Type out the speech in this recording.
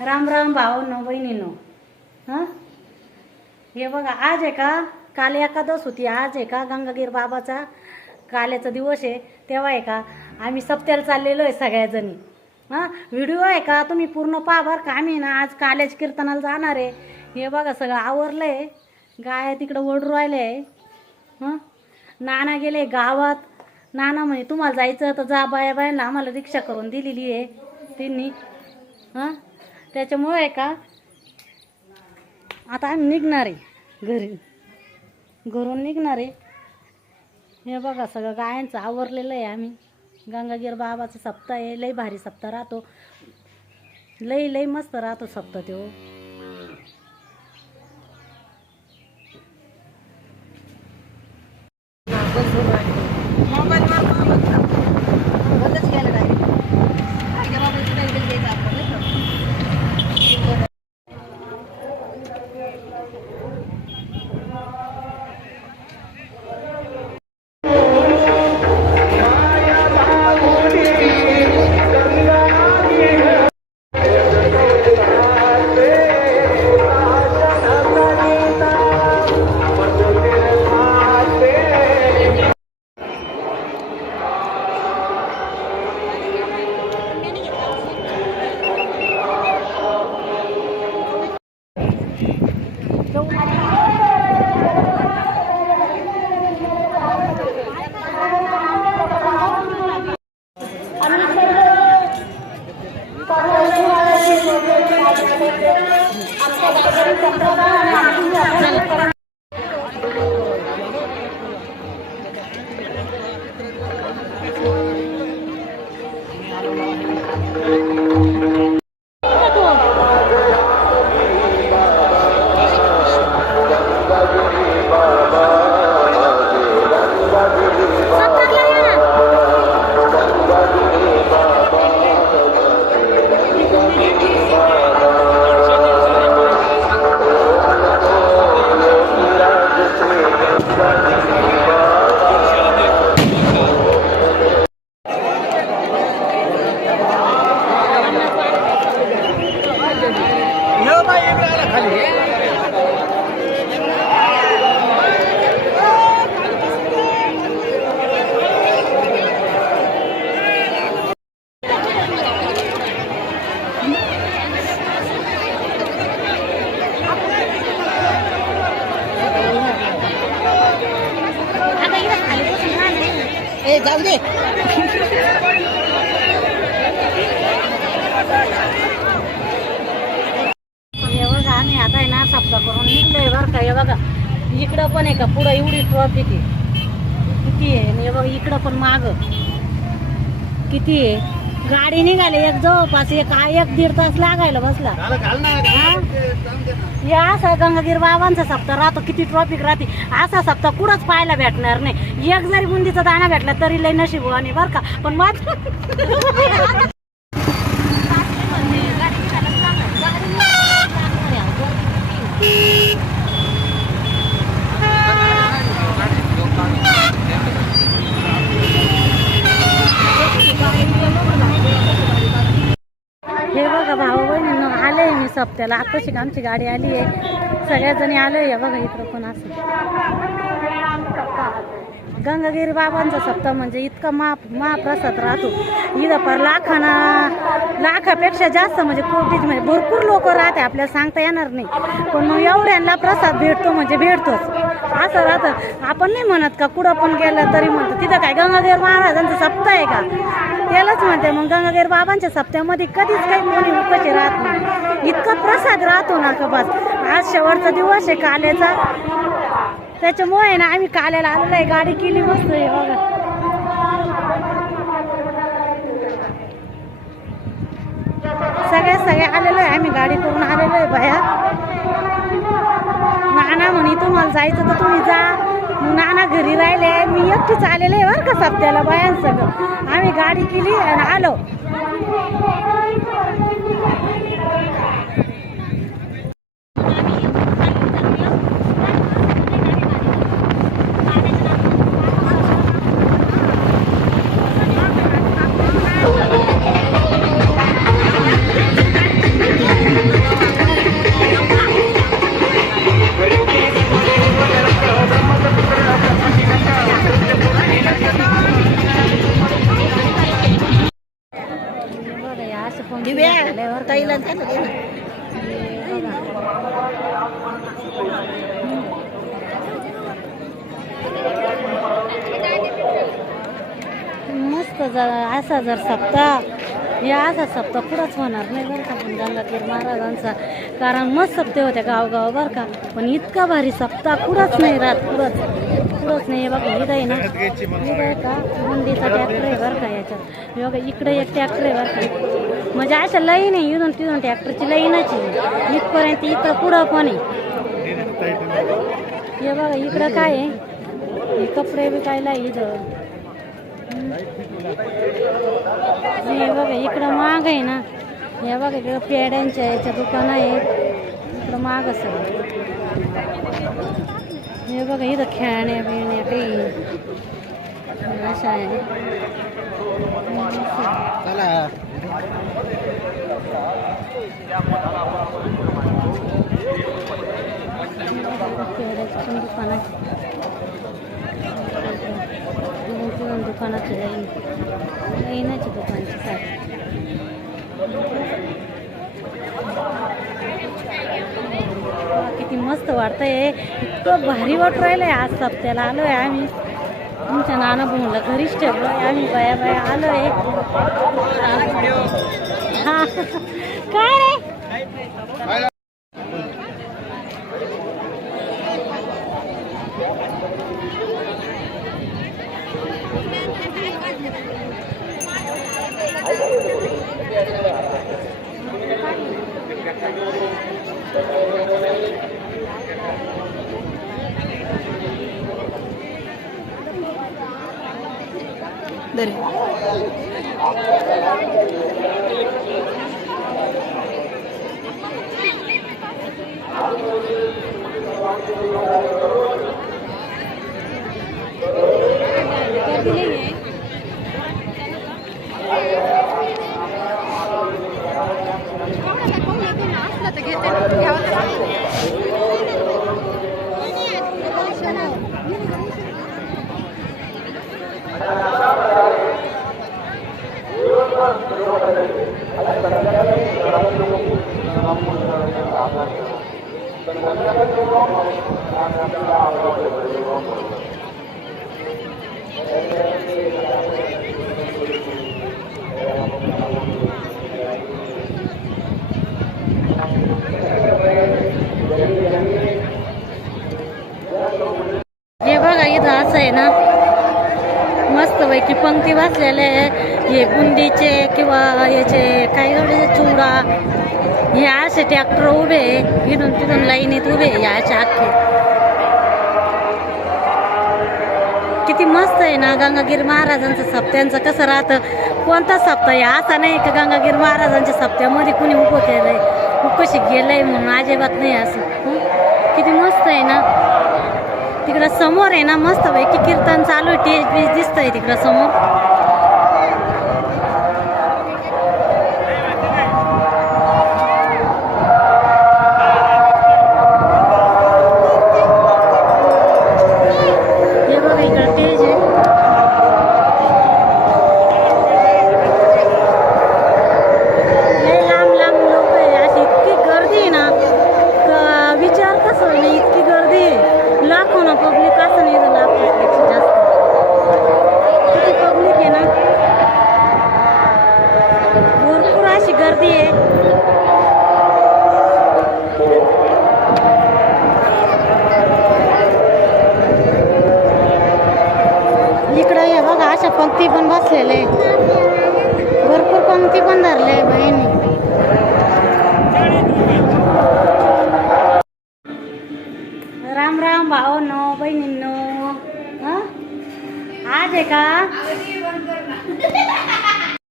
राम राम भावांनो बहिणींनो. हां हे बघा, आज आहे का काल एकादश होती, आज आहे का गंगागीर बाबाचा काल्याचा दिवस आहे. तेव्हा आहे का आम्ही सप्त्याला चाललेलो आहे सगळ्याजणी. हां व्हिडिओ आहे का तुम्ही पूर्ण पहा बरं का. आम्ही ना आज काल्याच कीर्तनाला जाणार आहे. हे बघा सगळं आवरलं आहे, गाय तिकडं ओढू राहिले आहे. हां नाना गेले गावात. नाना म्हणे तुम्हाला जायचं तर जा, बाया बायांना आम्हाला रिक्षा करून दिलेली आहे त्यांनी. हां त्याच्यामुळे आहे का आता आम्ही निघणार आहे घरून निघणार आहे. हे बघा सगळं गायांचं आवरलेलं आहे. आम्ही गंगागीर बाबाचा सप्ताह आहे, लई भारी सप्ताह राहतो, लई मस्त राहतो सप्ताह तो. जाऊ दे. हे बघा आम्ही आता आहे ना सप्ताह करून निघलोय बरं का. हे बघा इकडं पण आहे का पुढं एवढी ट्रॉफिक आहे, किती आहे. हे बघा इकडं पण माग किती आहे. गाडी निघाली एक जवळपास एक 1-1.5 तास लागायला बसला. या असा गंगागीर बाबांचा सप्ताह राहतो, किती ट्रॉफिक राहते. असा सप्ताह कुठंच पाहायला भेटणार नाही. एक जरी बुंदीचा दाणा भेटला तरी लई नशीबवाणी बरं का. पण माझं हे बघा भाऊ बहिणींनो आले मी सप्त्याला. आताशी आमची गाडी आली आहे, सगळ्याजणी आलोय. हे बघा इकडं पण असं गंगागीर बाबांचा सप्ताह म्हणजे इतका महाप्रसाद राहतो. इथं पर लाखापेक्षा जास्त म्हणजे कोटीच म्हणजे भरपूर लोक राहते, आपल्याला सांगता येणार नाही. पण मग एवढ्यांना प्रसाद भेटतो म्हणजे भेटतोच असं राहतं. आपण नाही म्हणत का कुठं पण गेलं तरी म्हणतो तिथं काय गंगागीर महाराजांचा सप्ताह आहे का, त्यालाच म्हणते. मग गंगागीर बाबांच्या सप्त्यामध्ये कधीच काही कोणी उपाशी राहत नाही, इतका प्रसाद राहतो ना का बस. आज शेवटचा दिवस आहे काल्याचा, त्याच्यामुळे ना आम्ही काल्याला आलेलो आहे. गाडी केली मस्त आहे बघा. सगळे आलेलो आहे, आम्ही गाडी करून आलेलो आहे बाया. नाना म्हणे तुम्हाला जायचं तर तुम्ही जा. नाना घरी राहिले, मी एकटीच आलेले आहे बरं का सप्त्याला बायांसगळं. आम्ही गाडी केली आणि आलो. आल्यावर ताईला त्याला दे ना. मस्त असा जर सप्ताह या असा सप्ताह पुढंच होणार नाही बरं का पण गंगाधर महाराजांचा, कारण मस्त सप्ते होत्या गावगाव बरं का, पण इतका भारी सप्ताह कुठंच नाही राहत, कुठंच नाही. बघा इथं आहे ना, इथं आहे का मुंडीचा ट्रॅक्टर आहे बरं का याच्यात, बघा इकडे एक ट्रॅक्टर आहे बरं का, म्हणजे अशा लाईन आहे इथून तिथून ट्रॅक्टरची लाईनच आहे इथपर्यंत, इथं पुढं पण आहे. हे बघा इकडं काय आहे, हे कपडे विकायला आहे इथं. हे बघा इकडं माग आहे ना, हे बघा इकडं पेड्यांच्या याच्या दुकान आहे इकडं माग सगळं. हे बघा इथं खेळण्या बिळण्या काही अशा आहे. पेड्याचं पण दुकान आहे, दुकानाची लाईनाची दुकानची साडी. किती मस्त वाटतंय, इतकं भारी वाटू राहिलंय. आज सप्त्याला आलोय आम्ही, तुमच्या नाना भाऊला घरीच ठेवलोय आम्ही, बाया बाया आलोय. हा काय रे दरे हे बघा इथं असं आहे ना, मस्तपैकी पंक्ती वाचलेले हे बुंदीचे किंवा याचे काही थोडे चुडा, हे असे ट्रॅक्टर उभे इथून तिथून लाईनीत उभे याचे अख्खे. किती मस्त आहे ना. गंगागिरी महाराजांचं सप्त्यांचं कसं राहतं, कोणता सप्ताह आहे असा नाही का गंगागिरी महाराजांच्या सप्त्यामध्ये कुणी उभं केलंय उपशी गेलंय म्हणून, अजिबात नाही असं. किती मस्त आहे ना. तिकडं समोर आहे ना मस्त पैकी कीर्तन चालू आहे, टेज बीज दिसतंय तिकडं समोर. हे बघा इकडं टेज आहे. लय लांब लांब लोक आहे, अशी इतकी गर्दी आहे ना का विचार कसं नाही, इतकी गर्दी आहे. लाखो ना पब्लिक असं नाही, लाखोपेक्षा जास्त किती पब्लिक आहे ना, भरपूर अशी गर्दी आहे. इकडं हे बघा अशा पंक्ती पण बसलेले, भरपूर पंक्ती पण धरले बहिणी. राम राम भावांनो बहिणींनो. आज आहे का